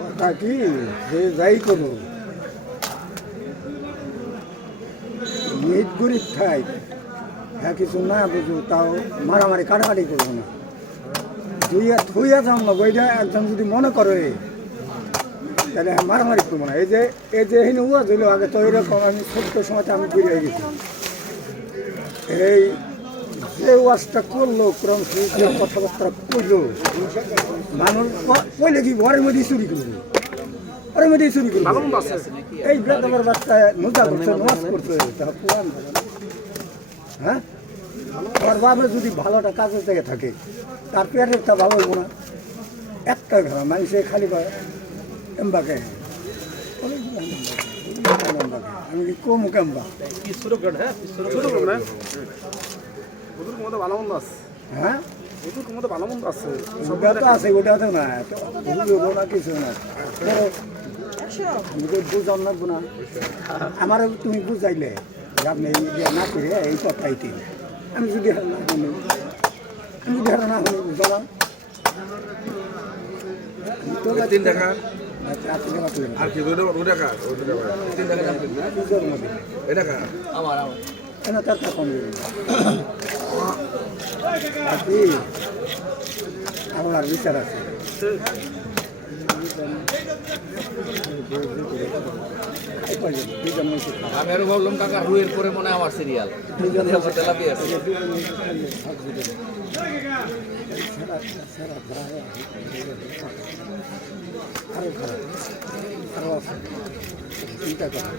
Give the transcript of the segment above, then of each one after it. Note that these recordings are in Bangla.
কথা কি যে যাই করবো নিট গরিব খাই হ্যাঁ কিছু না বুঝু তাও মারামারি কাটাকাটি করবো না থুইয়া যাম না বইটা একজন যদি মনে করে তাহলে মারামারি করবো না এই যে হিন উয়া দিল আগে তো এরকম আমি ছোট্ট সময়তে আমি বেরিয়ে হয়ে গেছি এই যে ওয়াজটা করলো ক্রম যে কথাবার্তা করলো মানুষ কইলে কি ঘরের মধ্যেই চুরি করবো ঘরের মধ্যেই চুরি করবো এই বেদমের বাচ্চা নোজা করছে নামাজ করছে হ্যাঁ আমার বাবা যদি ভালোটা কাজের থেকে থাকে তার পেটেরটা ভালো হইব না একটা ঘর মানুষে খালি এম্বাকে আমি কি কম কেম্বা হ্যাঁ ওটা তো আছে ওটা তো না না কিছু না আমি তো বুঝাম লাগবো না আমারও তুমি বুঝাইলে যে আপনি না করে এই কথাই দিলে আমি যদি না শুনি আমি যদি না শুনি বুঝলাম 3 টাকা আর কি 2 টাকা 3 টাকা এই টাকা আমার এনা তার কম কি আল্লাহর বিচার আছে আমি আরো ভাবলাম কাকা রুয়ের পরে মনে হয় আমার সিরিয়াল আরো খারাপ আরো আছে চিন্তা করা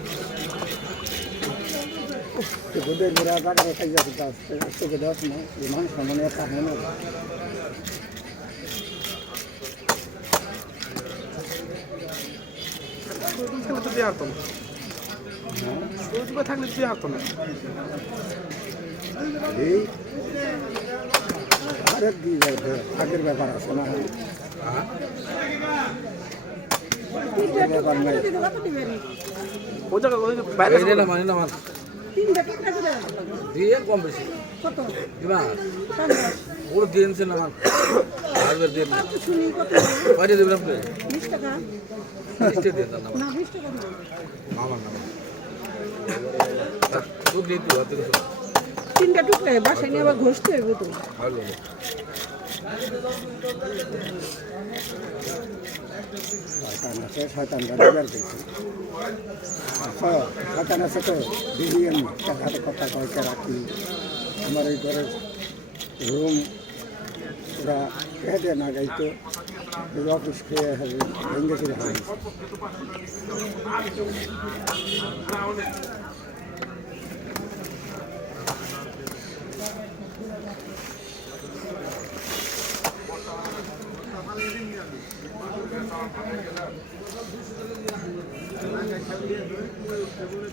গোদের মেরা বাগারে খাই যাচ্ছে তোকে দেওয়া না মানুষ মনে একটা হয় না আরেক দিয়ে যাবে আগের ব্যাপার আছে না ব্যাপার নাই দিয়ে কম বেশি ওগুলো দিয়েছেন আমার দিয়ে কয়টা দেবেন আপনি 20 টাকা দিয়ে দেন না 20 টাকা আমার নাম দুধ দিয়ে দিও হাতে কিছু তিনটা টুকরে বাসায় নিয়ে আবার ঘষতে হইব তো ভালো শয়তান বাজার করছে শয়তান আছে তো দিদি আমি তার হাতে কথা কয়েকে রাখি আমার এই ঘরের রুম ওরা খেতে না গাইতো অফিস খেয়ে হবে ভেঙে চুরে হবে